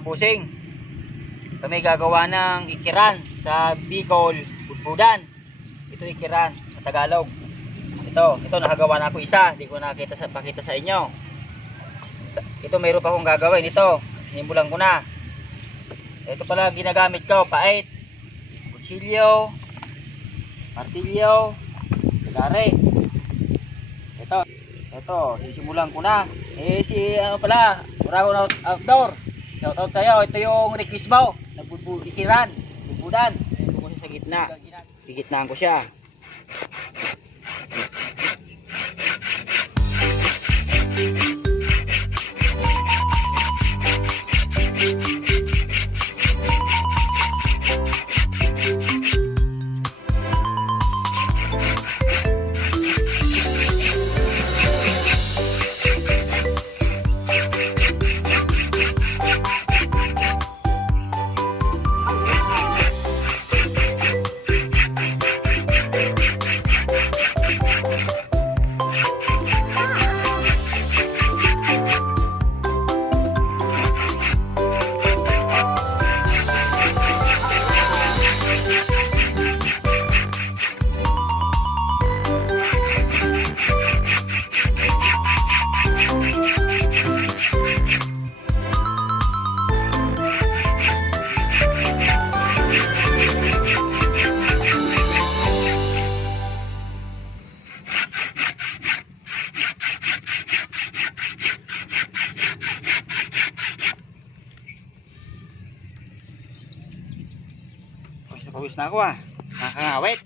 mga busing. Kami gagawa ng ikiran sa Bicol, Budbudan. Ito ikiran sa Tagalog. Ito nakagawa na ako isa, hindi ko pakita sa inyo. Ito mayroon pa akong gagawin. Ito, hinimulan ko na. Ito pala ginagamit ko, pait, kutsilyo, martilyo, gare. Ito, sisimulan ko na. Urago outdoor. Shout out sa'yo, ito yung request mo. Ikiran, budbudan. Ito ko sa gitna. Gigitnaan ko siya. Pawis na ako nakakangawit.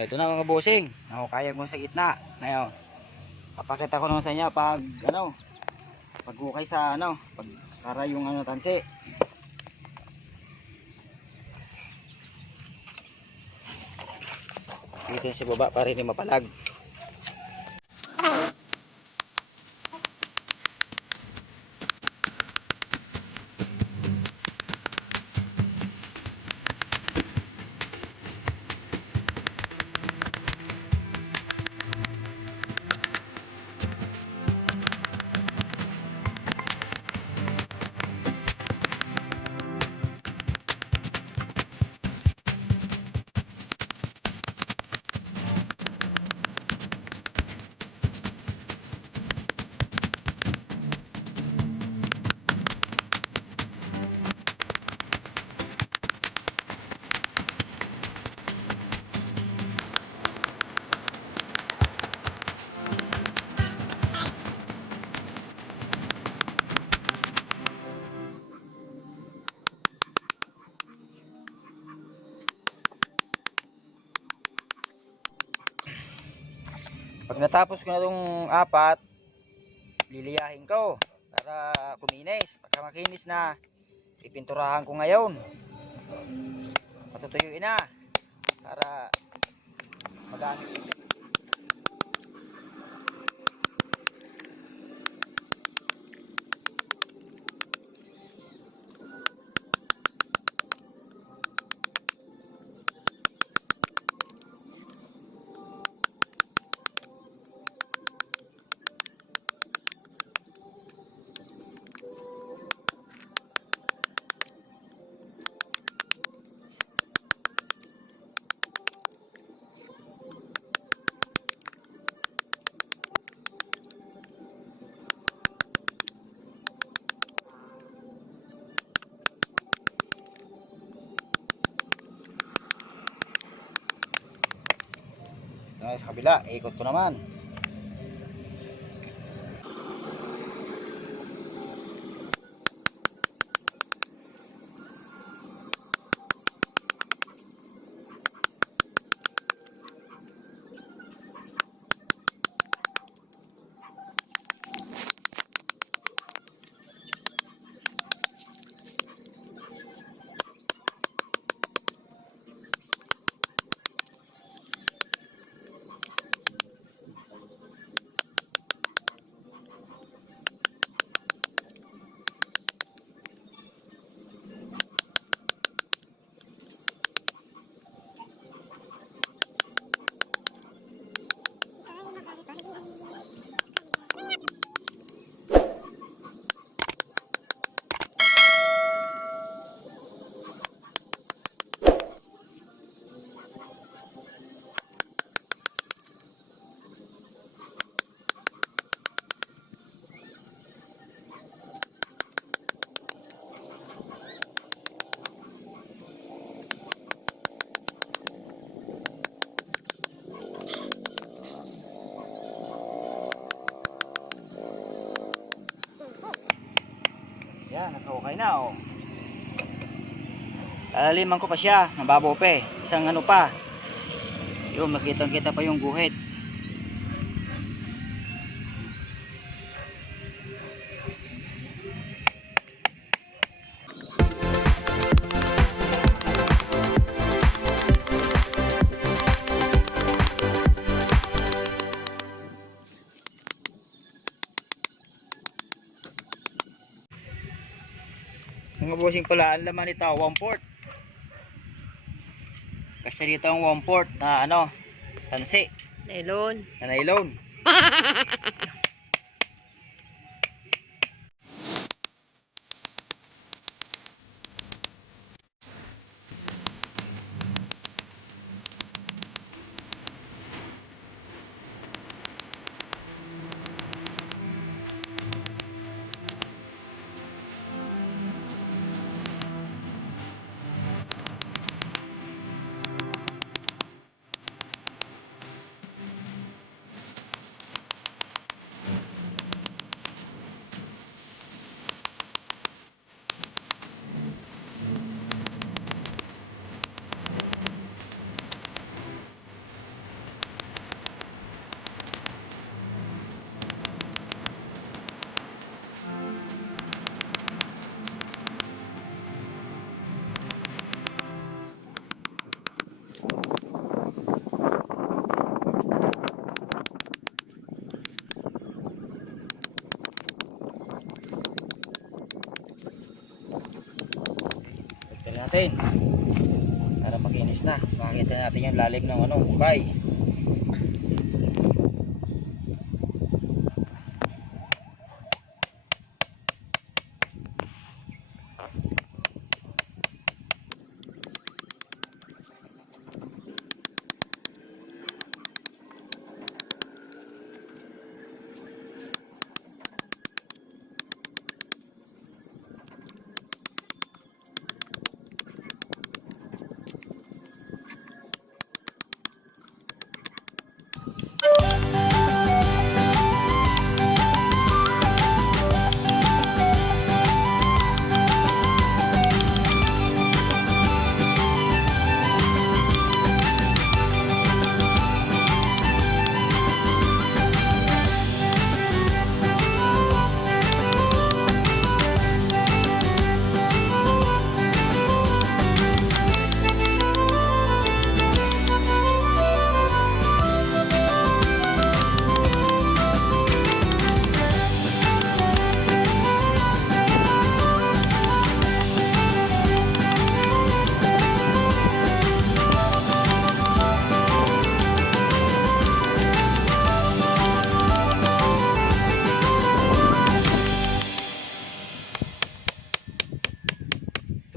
Ito na mga bossing, kaya ko sa gitna. Ngayon, papakita ko naman sa inyo pag pag-ukay sa para yung tansi. Dito sa baba para hindi mapalag. Pag natapos ko na itong apat, liliyahin ko para kuminis. Pagka makinis na, ipinturahan ko ngayon. Patutuyuin na para magamit. na sa kabila, ikot ko naman. Yan, naka-okay na oh. Lalaliman ko pa siya, nababaw pa eh. Isang ano pa. Yung makitang-kita pa yung guhit. Mga bossing pala, ang laman nito 1/4. Kasi dito ang 1/4 na ano, tansi. Nylon. Na nylon. Natin para makinis na, makikita natin yung lalim ng ano, hukay.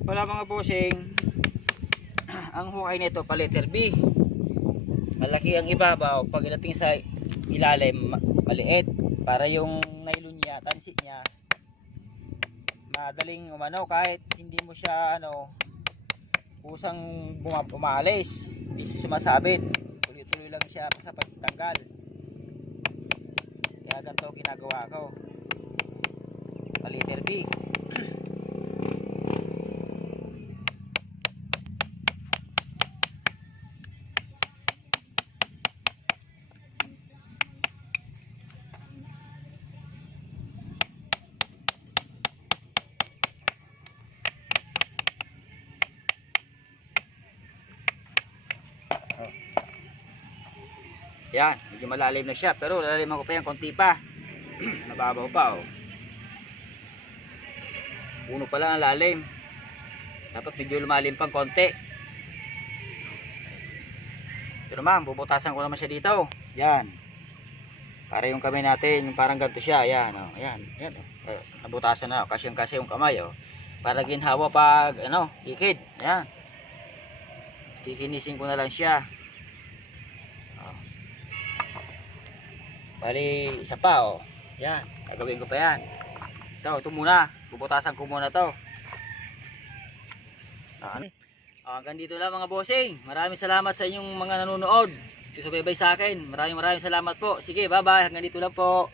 Pala mga bossing, ang hukay nito pa letter B. Malaki ang ibabaw, pagdating sa ilalim maliit, para yung nylon niya, tansi niya madaling umano, kahit hindi mo siya ano kusang umalis, hindi sumasabit, tuloy-tuloy lang siya sa pagtanggal. Kaya ganito ginagawa ko. Letter B. Yan, medyo malalim na siya, pero laliman ko pa yan konti pa. Nababaw pa oh. Puno pa lang ang lalim. Dapat medyo lumalim pang konti. Ito naman, bubutasan ko naman siya dito. Yan. Para yung kamay natin, yung parang ganito siya. Yan oh. Yan, yan oh. Nabutasan na, kasi yung kamay oh. Para ginhawa pag ano, ikid. Yan. Kikinisin ko na lang siya. Bali, isa pa oh. Yan, gagawin ko pa yan. Ito muna. Bubutasan ko muna to. Hanggang dito lang mga bossing. Maraming salamat sa inyong mga nanonood. Susubaybay sa akin. Maraming salamat po. Sige, bye bye. Hanggang dito lang po.